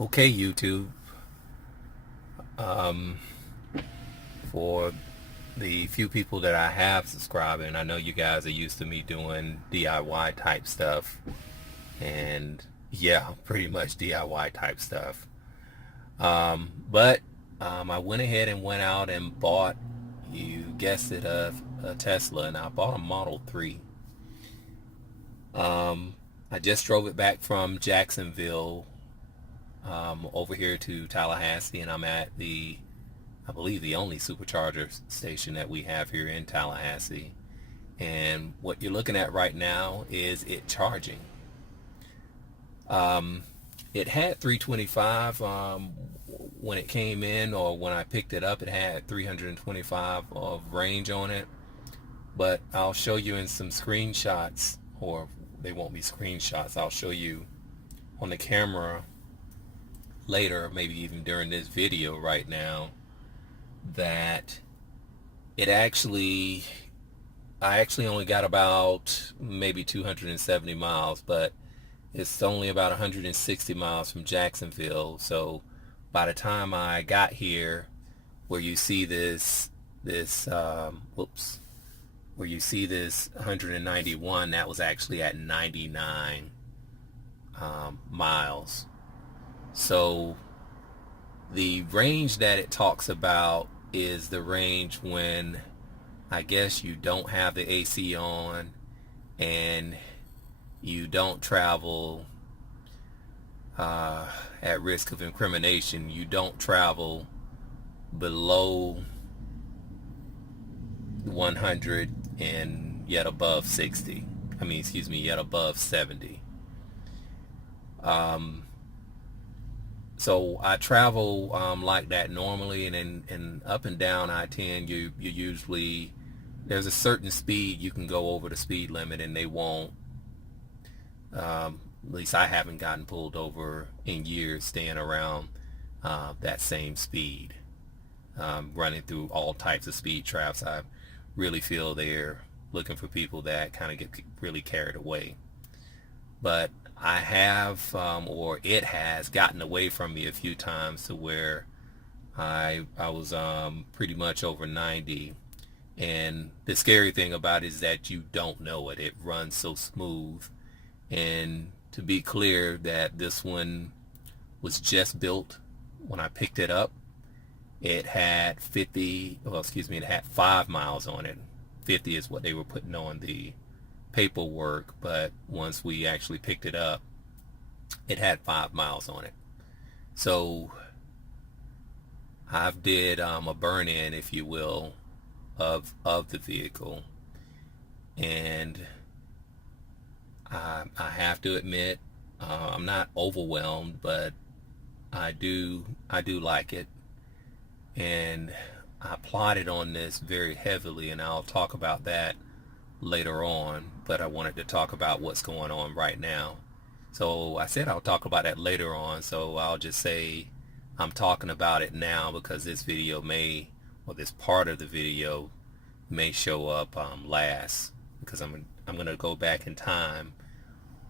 Okay, YouTube. Um, for the few people that I have subscribing, I know you guys are used to me doing DIY type stuff, and yeah, pretty much DIY type stuff. But I went ahead and went out and bought, you guessed it, a Tesla, and I bought a Model 3. Um, I just drove it back from Jacksonville over here to Tallahassee, and I'm at I believe the only supercharger station that we have here in Tallahassee. And what you're looking at right now is it charging. Um, it had 325 when it came in, or when I picked it up, it had 325 of range on it. But I'll show you in some screenshots, or they won't be screenshots. I'll show you on the camera later, maybe even during this video right now, that it actually, I actually only got about maybe 270 miles, but it's only about 160 miles from Jacksonville. So by the time I got here, where you see whoops, where you see this 191, that was actually at 99 miles. So the range that it talks about is the range when, I guess, you don't have the AC on and you don't travel at risk of incrimination. You don't travel below 100 and yet above 60. Yet above 70. So I travel like that normally, and up and down I-10, you usually, there's a certain speed you can go over the speed limit, and they won't. At least I haven't gotten pulled over in years staying around that same speed, running through all types of speed traps. I really feel they're looking for people that kind of get really carried away. But I have, or it has gotten away from me a few times to where I was pretty much over 90. And the scary thing about it is that you don't know it. It runs so smooth. And to be clear, that this one was just built when I picked it up. It had it had 5 miles on it. 50 is what they were putting on the paperwork, but once we actually picked it up, it had 5 miles on it. So I've did a burn-in, if you will, of the vehicle, and I have to admit, I'm not overwhelmed, but I do like it, and I plotted on this very heavily, and I'll talk about that later on, but I wanted to talk about what's going on right now. So I said I'll talk about that later on, so I'll just say I'm talking about it now because this video may, or this part of the video may show up last, because I'm going to go back in time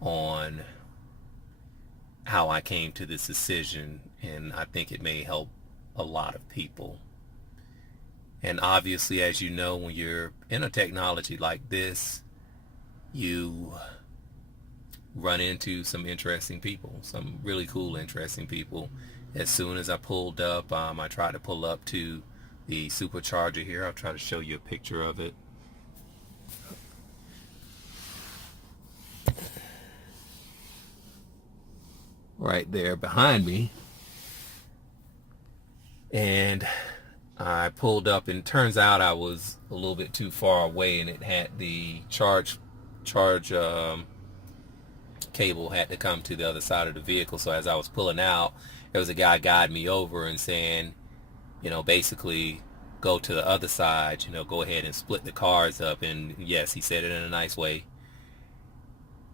on how I came to this decision, and I think it may help a lot of people. And obviously, as you know, when you're in a technology like this, you run into some interesting people, some really cool, interesting people. As soon as I pulled up, I tried to pull up to the Supercharger here. I'll try to show you a picture of it. Right there behind me. And I pulled up, and turns out I was a little bit too far away, and it had the charge cable had to come to the other side of the vehicle. So as I was pulling out, there was a guy guiding me over and saying, basically go to the other side, go ahead and split the cars up. And yes, he said it in a nice way,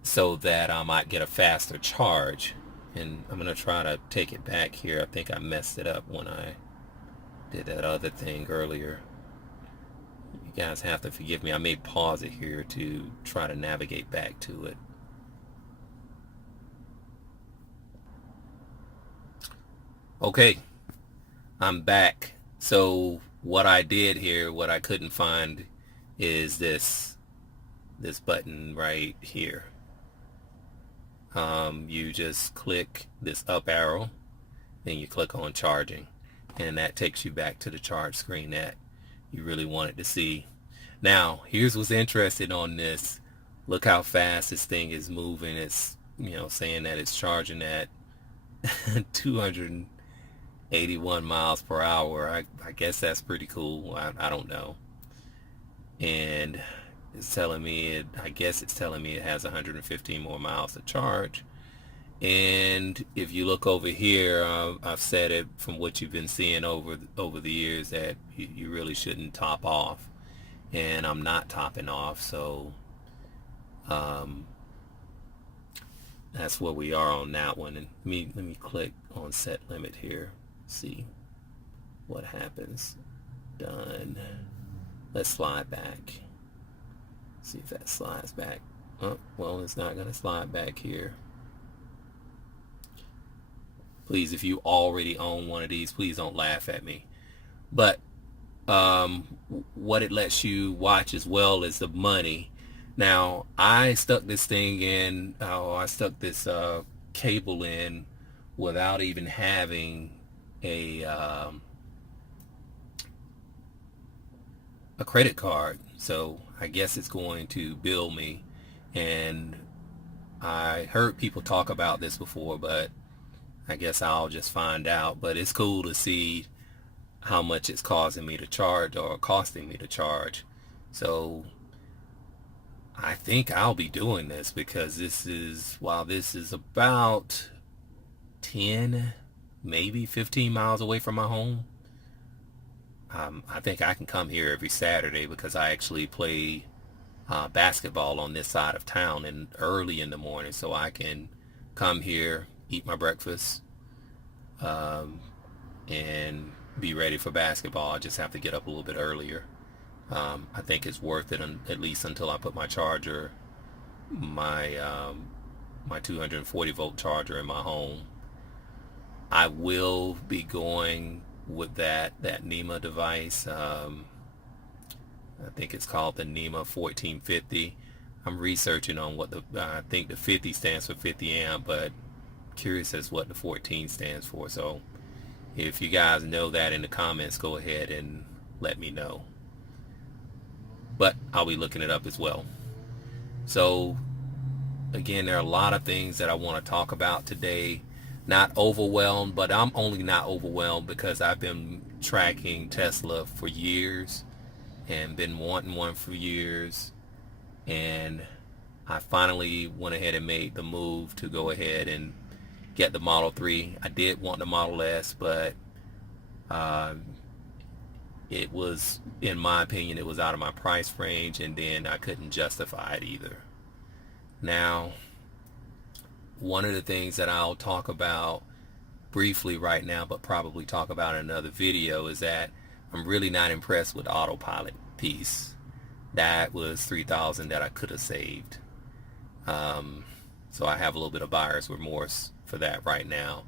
so that I might get a faster charge. And I'm going to try to take it back here. I think I messed it up when I did that other thing earlier. You guys have to forgive me. I may pause it here to try to navigate back to it. Okay, I'm back. So what I did here, what I couldn't find is this button right here. You just click this up arrow, then you click on charging, and that takes you back to the charge screen that you really wanted to see. Now, here's what's interesting on this. Look how fast this thing is moving. It's, saying that it's charging at 281 miles per hour. I guess that's pretty cool. I don't know. And it's telling me, I guess it's telling me it has 115 more miles to charge. And if you look over here, I've said it from what you've been seeing over the years that you really shouldn't top off. And I'm not topping off, so that's where we are on that one. And let me click on set limit here. See what happens. Done. Let's slide back. See if that slides back. Oh, well, it's not going to slide back here. Please, if you already own one of these, please don't laugh at me. But what it lets you watch as well is the money. Now, I stuck this thing in, I stuck this cable in without even having a credit card. So I guess it's going to bill me. And I heard people talk about this before, but I guess I'll just find out. But it's cool to see how much it's causing me to charge or costing me to charge. So I think I'll be doing this because this is about 10, maybe 15 miles away from my home. I think I can come here every Saturday because I actually play basketball on this side of town and early in the morning, so I can come here, eat my breakfast, and be ready for basketball. I just have to get up a little bit earlier. I think it's worth it at least until I put my charger, my 240 volt charger in my home. I will be going with that NEMA device. I think it's called the NEMA 1450. I'm researching on what I think the 50 stands for 50 amp, but curious as what the 14 stands for. So if you guys know that in the comments, go ahead and let me know. But I'll be looking it up as well. So again, there are a lot of things that I want to talk about today. Not overwhelmed, but I'm only not overwhelmed because I've been tracking Tesla for years and been wanting one for years, and I finally went ahead and made the move to go ahead and get the Model 3. I did want the Model S, but it was, in my opinion, it was out of my price range, and then I couldn't justify it either. Now, one of the things that I'll talk about briefly right now, but probably talk about in another video, is that I'm really not impressed with the autopilot piece. That was $3,000 that I could have saved. So I have a little bit of buyer's remorse for that right now.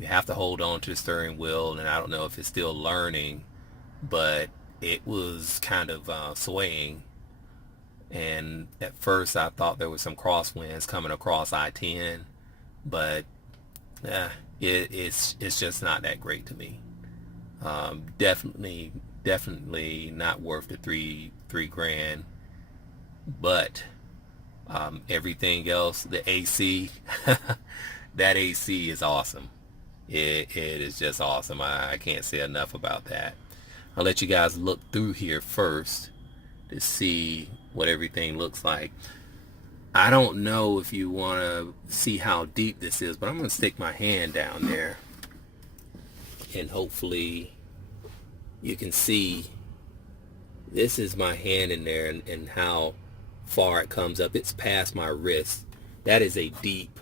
You have to hold on to the steering wheel, and I don't know if it's still learning, but it was kind of swaying. And at first I thought there was some crosswinds coming across I-10, but it's just not that great to me. Definitely not worth the three grand. But everything else, the AC, that AC is awesome. It is just awesome. I can't say enough about that. I'll let you guys look through here first to see what everything looks like. I don't know if you want to see how deep this is, but I'm going to stick my hand down there and hopefully you can see this is my hand in there, and how far it comes up. It's past my wrist. That is a deep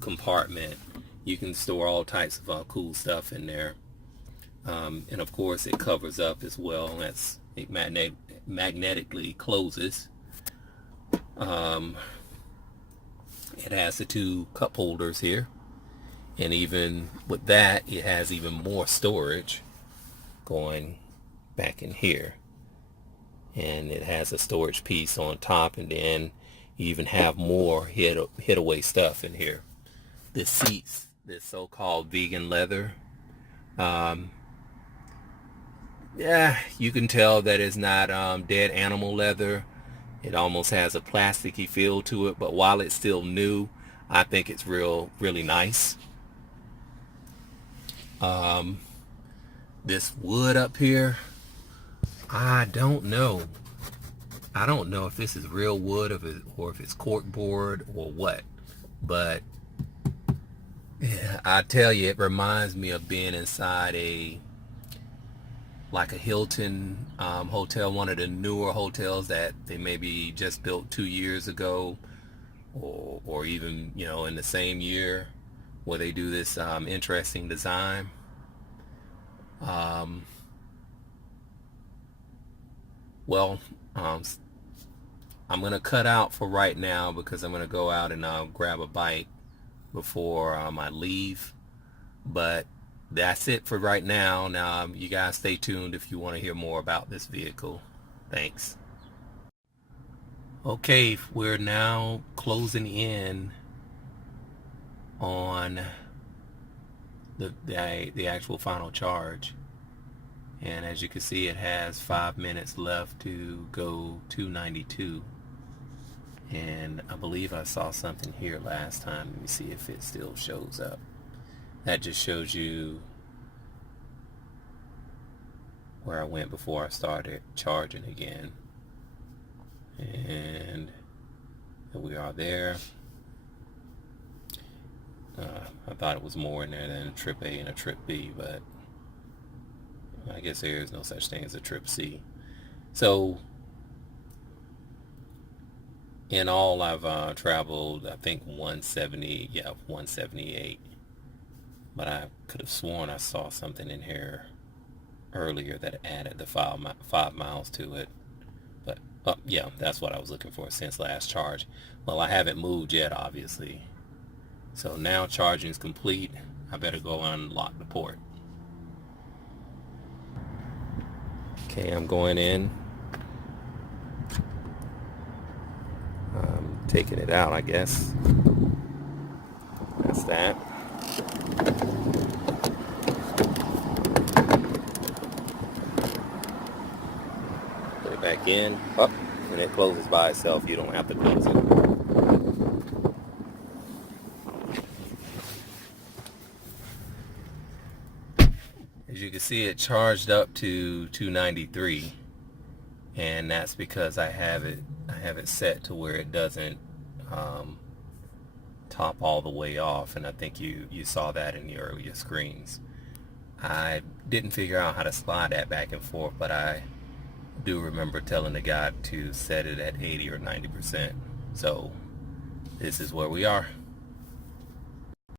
compartment. You can store all types of cool stuff in there. And of course it covers up as well. That's, it magnetically closes. It has the two cup holders here, And even with that, it has even more storage going back in here. And it has a storage piece on top, and then you even have more hid away stuff in here. The seats, this so-called vegan leather, yeah, you can tell that it's not dead animal leather. It almost has a plasticky feel to it, but while it's still new, I think it's really nice. This wood up here, I don't know. I don't know if this is real wood or if it's cork board or what, but yeah, I tell you, it reminds me of being inside like a Hilton hotel, one of the newer hotels that they maybe just built 2 years ago, or even, you know, in the same year, where they do this interesting design. Well, I'm gonna cut out for right now because I'm gonna go out and grab a bite before I leave. But that's it for right now. Now, you guys stay tuned if you want to hear more about this vehicle. Thanks. Okay, we're now closing in on the actual final charge. And as you can see, it has 5 minutes left to go 292. And I believe I saw something here last time. Let me see if it still shows up. That just shows you where I went before I started charging again. And we are there. I thought it was more in there than a trip A and a trip B, but I guess there is no such thing as a trip C. So in all, I've traveled, I think 178. But I could have sworn I saw something in here earlier that added the 5 miles to it. But yeah, that's what I was looking for since last charge. Well, I haven't moved yet, obviously. So now charging is complete. I better go unlock the port. Okay, I'm going in. I'm taking it out, I guess. That's that. Put it back in. Oh, and it closes by itself. You don't have to close it. As you can see, it charged up to 293, and that's because I have it set to where it doesn't top all the way off, and I think you saw that in the earlier screens. I didn't figure out how to slide that back and forth, but I do remember telling the guy to set it at 80 or 90%. So this is where we are.